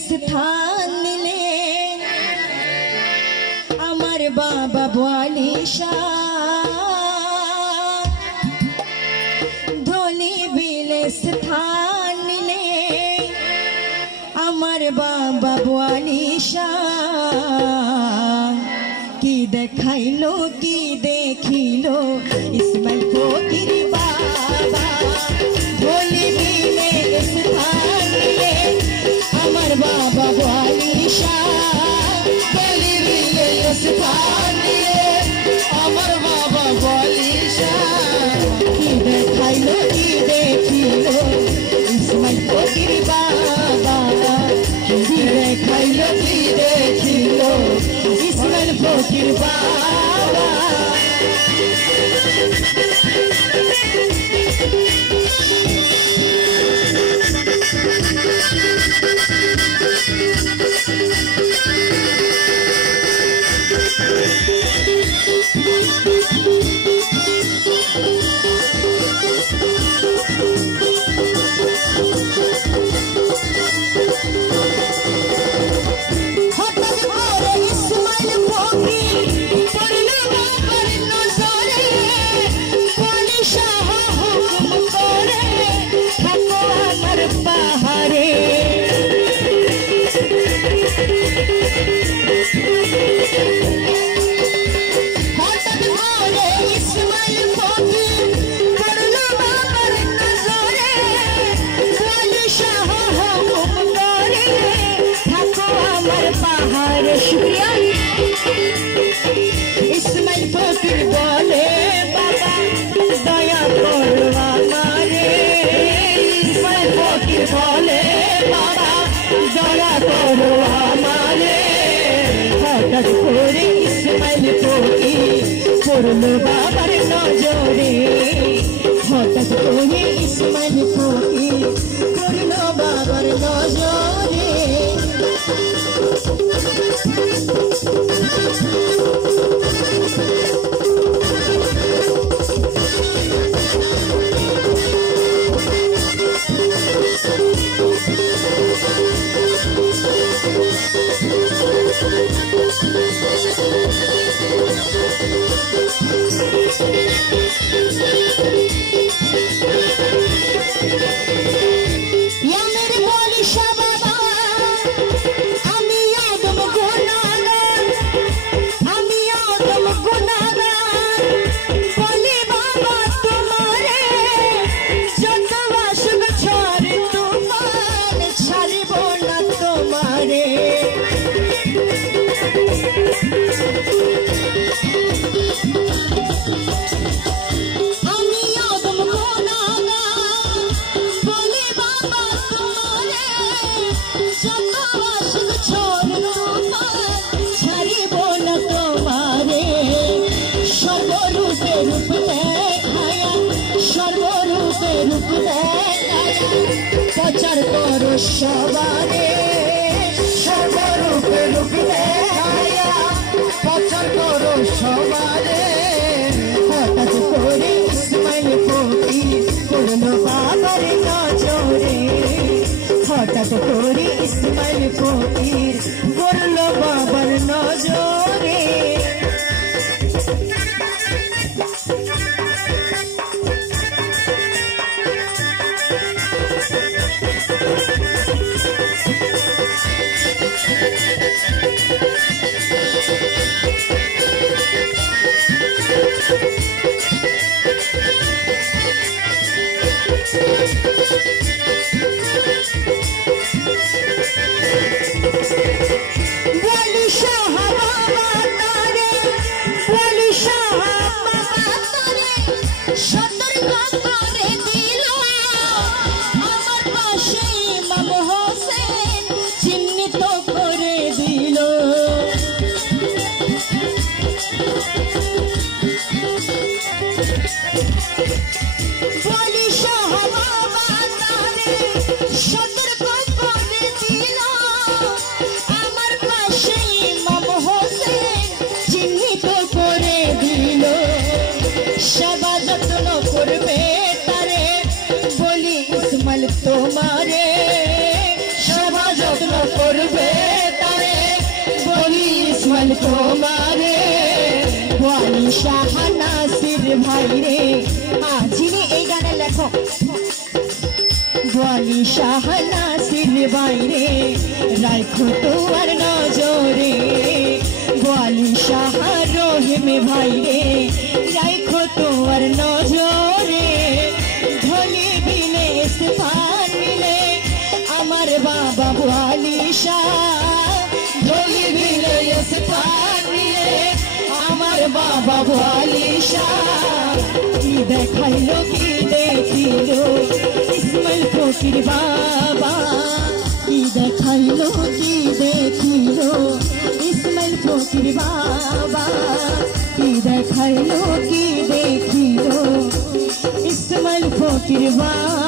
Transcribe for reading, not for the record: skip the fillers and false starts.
স্থান নিলে আমার বাবা বলে ধলি বিলে স্থান নিলে আমার বাবা বলে কি দেখাইলো কি দেখিলো ইসমাইল ফকির বাবা ধলি বিলে স্থান নিলে আমার বাবা বলে ধলি বিলে স্থান নিলে আমার বাবা বলে কি দেখাইলো কি দেখিলো ইসমাইল ফকির বাবা কি দেখাইলো কি দেখিলো ইসমাইল ফকির বাবা পড়লো বাবার নজরে হঠাৎ করে ইসমাইল ফকির পড়লো বাবার নজরে প্রচার করো সবারে সর্বরূপে রূপ দেখায়া প্রচার করো সবারে হঠাৎ করে ইসমাইল ফকির পড়লো বাবার নজরে হঠাৎ করে ইসমাইল ফকির পড়লো বাবার নজরে তোমারে সেবা যত্ন করে তারে বলি ইসমাইল তোমারে ওয়ালি শাহ নাসির ভাই রে যিনি এই গানের লেখক ওয়ালি শাহ নাসির ভাই রে রাখো তোমার নজরে ওয়ালি শাহ রহিম ভাই রে রাখো তোমার নজরে ধনী বিলে ইস্তেফান মিলে আমার বাবা ওয়ালি শাহ ধনী বিলে ইস্তেফান মিলে আমার বাবা ওয়ালি শাহ কি দেখাইলো কি দেখিলো ইসমাইল ফকির বাবা কি দেখাইলো কি দেখিলো ইসমাইল ফকির বাবা কি দেখাইলো কি দেখিলো ইসমাইল ফকির বাবা।